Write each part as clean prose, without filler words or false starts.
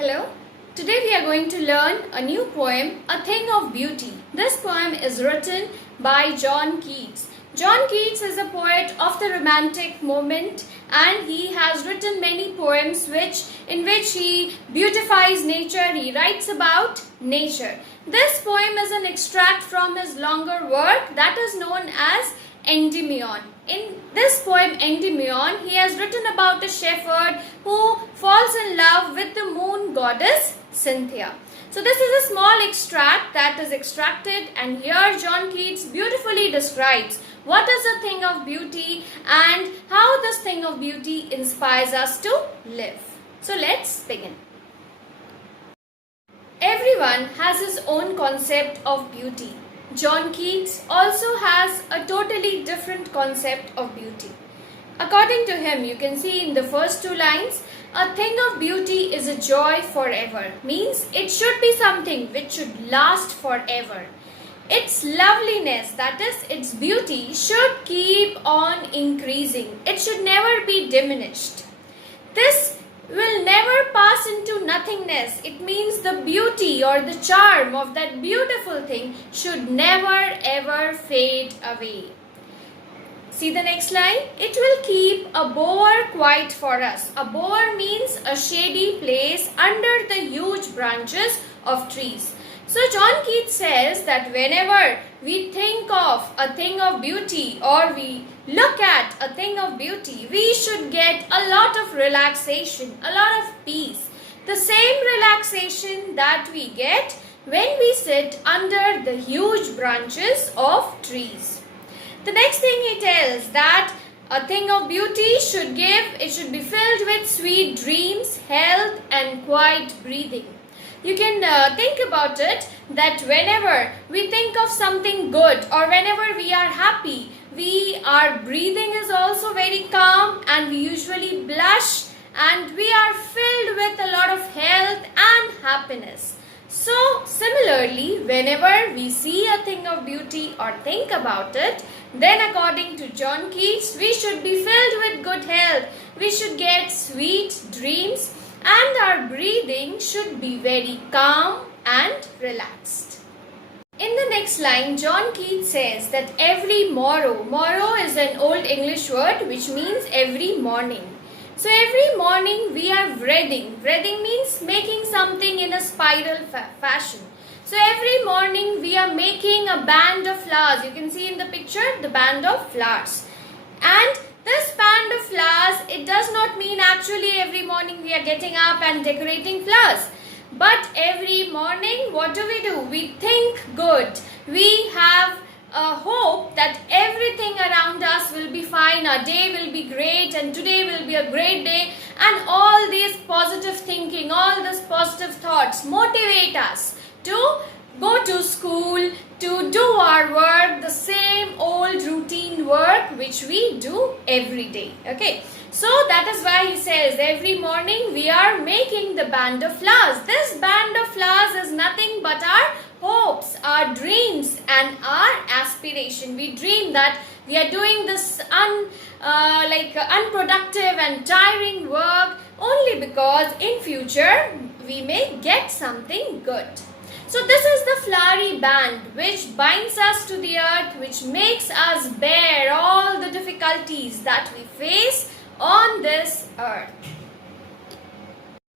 Hello. Today we are going to learn a new poem, A Thing of Beauty. This poem is written by John Keats. John Keats is a poet of the Romantic moment and he has written many poems in which he beautifies nature, he writes about nature. This poem is an extract from his longer work that is known as Endymion. In this poem Endymion, he has written about a shepherd who falls in love with the moon goddess Cynthia. So this is a small extract that is extracted, and here John Keats beautifully describes what is a thing of beauty and how this thing of beauty inspires us to live. So let's begin. Everyone has his own concept of beauty. John Keats also has a totally different concept of beauty. According to him, you can see in the first two lines, a thing of beauty is a joy forever. Means it should be something which should last forever. Its loveliness, that is, its beauty, should keep on increasing. It should never be diminished. This will never pass into nothingness. It means the beauty or the charm of that beautiful thing should never ever fade away. See the next line? It will keep a bower quiet for us. A bower means a shady place under the huge branches of trees. So John Keats says that whenever we think of a thing of beauty or we look at a thing of beauty, we should get a lot of relaxation, a lot of peace. The same relaxation that we get when we sit under the huge branches of trees. The next thing he tells that a thing of beauty should be filled with sweet dreams, health and quiet breathing. You can think about it that whenever we think of something good or whenever we are happy, our breathing is also very calm and we usually blush and we are filled with a lot of health and happiness. So similarly, whenever we see a thing of beauty or think about it, then according to John Keats, we should be filled with good health, we should get sweet dreams, and our breathing should be very calm and relaxed. In the next line, John Keats says that every morrow is an old English word which means every morning. So every morning we are breathing. Breathing means making something in a spiral fashion. So every morning we are making a band of flowers. You can see in the picture the band of flowers. And this band of flowers, it does not mean actually every morning we are getting up and decorating flowers. But every morning, what do? We think good. We have a hope that everything around us will be fine. Our day will be great and today will be a great day. And all these positive thinking, all these positive thoughts motivate us to go to school, to do our work, the same old routine work which we do every day. Okay, so that is why he says every morning we are making the band of flowers. This band of flowers is nothing but our hopes, our dreams and our aspiration. We dream that we are doing this unproductive and tiring work only because in future we may get something good. So this is the flowery band which binds us to the earth, which makes us bear all the difficulties that we face on this earth.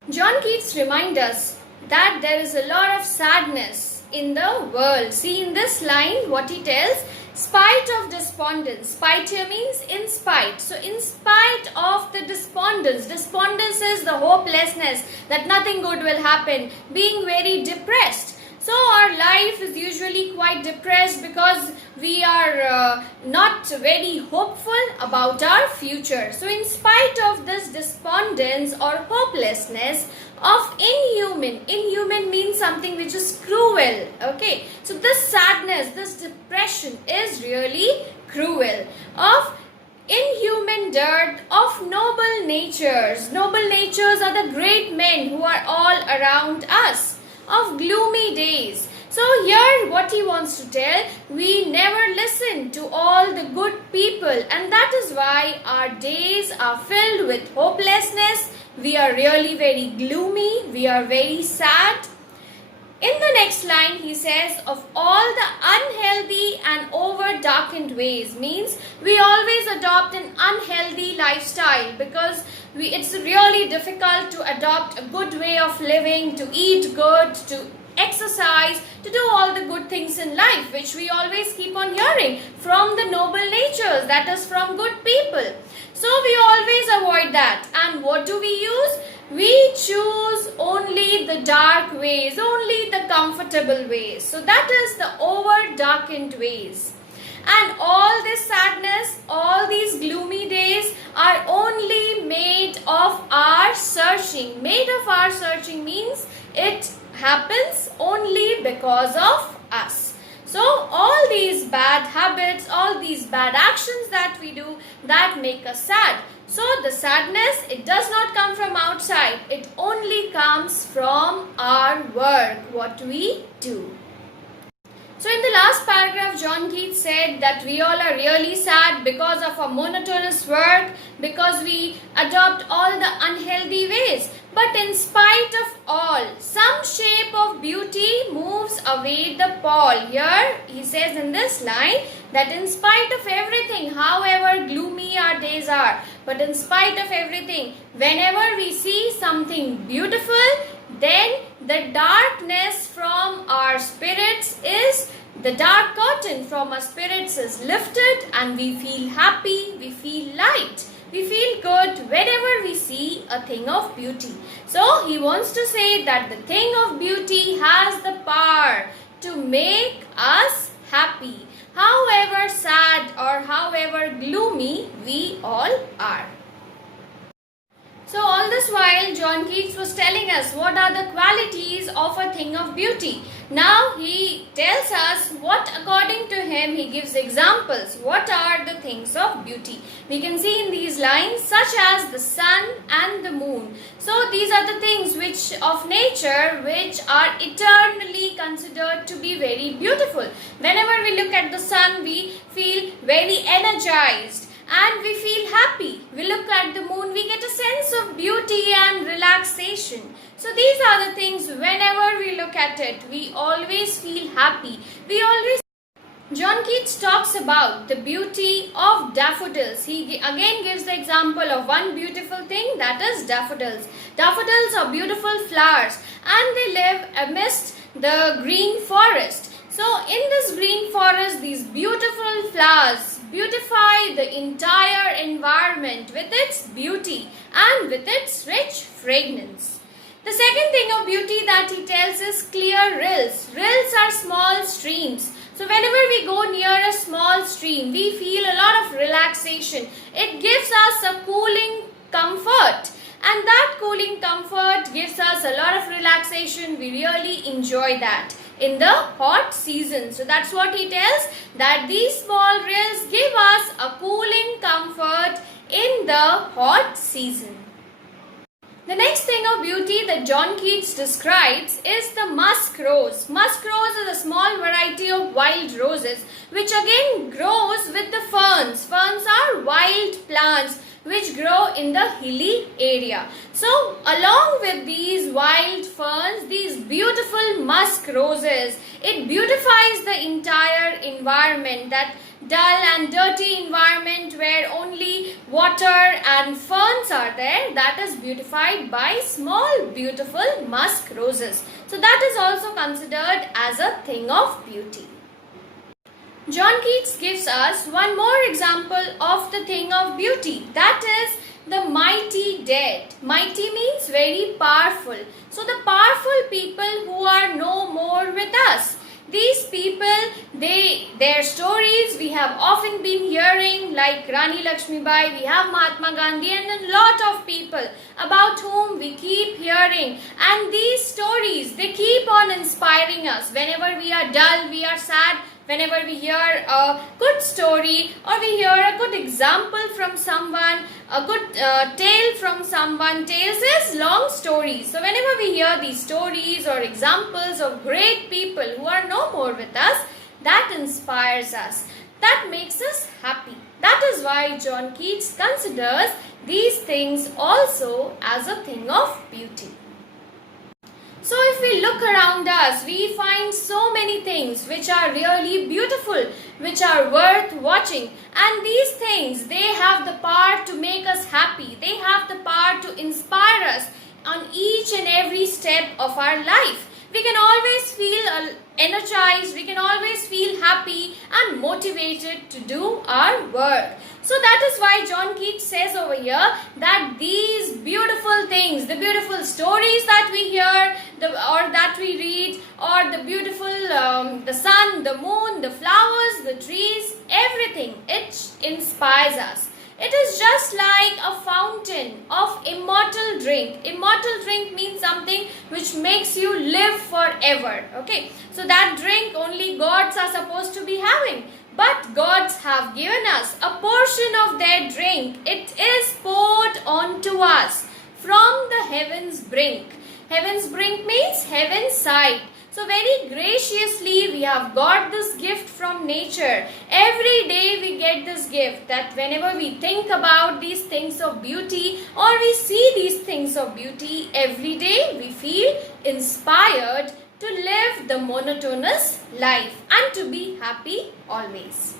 John Keats reminds us that there is a lot of sadness in the world. See in this line what he tells, spite of despondence. Spite here means in spite. So in spite of the despondence is the hopelessness that nothing good will happen, being very depressed. So our life is usually quite depressed because we are not very hopeful about our future. So in spite of this despondence or hopelessness of inhuman means something which is cruel. Okay, so this sadness, this depression is really cruel. Of inhuman dirt, of noble natures. Noble natures are the great men who are all around us. Of gloomy days. So here what he wants to tell, we never listen to all the good people, and that is why our days are filled with hopelessness, we are really very gloomy, we are very sad. In the next line, he says, of all the unhealthy and over darkened ways, means we always adopt an unhealthy lifestyle because it's really difficult to adopt a good way of living, to eat good, to exercise, to do all the good things in life, which we always keep on hearing from the noble natures, that is from good people. So we always avoid that. And what do we use? We choose only the dark ways, only the comfortable ways. So that is the over darkened ways. And all this sadness, all these gloomy days are only made of our searching. Made of our searching means it happens only because of us. So all these bad habits, all these bad actions that we do, that make us sad. So the sadness, it does not come from outside. It only comes from our work, what we do. So in the last paragraph, John Keats said that we all are really sad because of our monotonous work, because we adopt all the unhealthy ways. But in spite of all, some shape of beauty moves away the pall. Here he says in this line that in spite of everything, however gloomy our days are, but in spite of everything, whenever we see something beautiful, then the darkness from our spirits is, the dark curtain from our spirits is lifted and we feel happy, we feel light. We feel good whenever we see a thing of beauty. So he wants to say that the thing of beauty has the power to make us happy, however sad or however gloomy we all are. So all this while John Keats was telling us what are the qualities of a thing of beauty. Now he tells us what according to him, he gives examples. What are the things of beauty? We can see in these lines such as the sun and the moon. So these are the things which of nature which are eternally considered to be very beautiful. Whenever we look at the sun, we feel very energized and we feel happy. We look at the moon, we get a sense of beauty and relaxation. So these are the things, whenever we look at it, we always feel happy. John Keats talks about the beauty of daffodils. He again gives the example of one beautiful thing, that is daffodils. Daffodils are beautiful flowers and they live amidst the green forest. So in this green forest, these beautiful flowers beautify the entire environment with its beauty and with its rich fragrance. The second thing of beauty that he tells is clear rills. Rills are small streams. So whenever we go near a small stream, we feel a lot of relaxation. It gives us a cooling comfort. And that cooling comfort gives us a lot of relaxation. We really enjoy that in the hot season. So that's what he tells, that these small rills give us a cooling comfort in the hot season. The next thing of beauty that John Keats describes is the musk rose. Musk rose is a small variety of wild roses which again grows with the ferns. Ferns are wild plants which grow in the hilly area. So along with these wild ferns, these beautiful musk roses, it beautifies the entire environment, that dull and dirty environment where only water and ferns are there, that is beautified by small beautiful musk roses. So that is also considered as a thing of beauty. John Keats gives us one more example of the thing of beauty, that is the mighty dead. Mighty means very powerful. So the powerful people who are no more with us. These people, their stories we have often been hearing, like Rani Lakshmibai, we have Mahatma Gandhi and a lot of people about whom we keep hearing. And these stories, they keep on inspiring us. Whenever we are dull, we are sad, whenever we hear a good story or we hear a good example from someone, a good tale from someone, tales is long stories. So whenever we hear these stories or examples of great people who are no more with us, that inspires us. that makes us happy. That is why John Keats considers these things also as a thing of beauty. So if we look around us, we find so many things which are really beautiful, which are worth watching. And these things, they have the power to make us happy. They have the power to inspire us on each and every step of our life. We can always feel energized, we can always feel happy and motivated to do our work. So that is why John Keats says over here that these beautiful things, the beautiful stories that we hear or that we read, or the beautiful, the sun, the moon, the flowers, the trees, everything, it inspires us. It is just like a fountain of immortal drink. Immortal drink means something which makes you live forever. Okay, so that drink only gods are supposed to be having. But gods have given us a portion of their drink. It is poured onto us from the heaven's brink. Heaven's brink means heaven's side. So very graciously we have got this gift from nature. Every day we get this gift, that whenever we think about these things of beauty or we see these things of beauty, every day we feel inspired to live the monotonous life and to be happy always.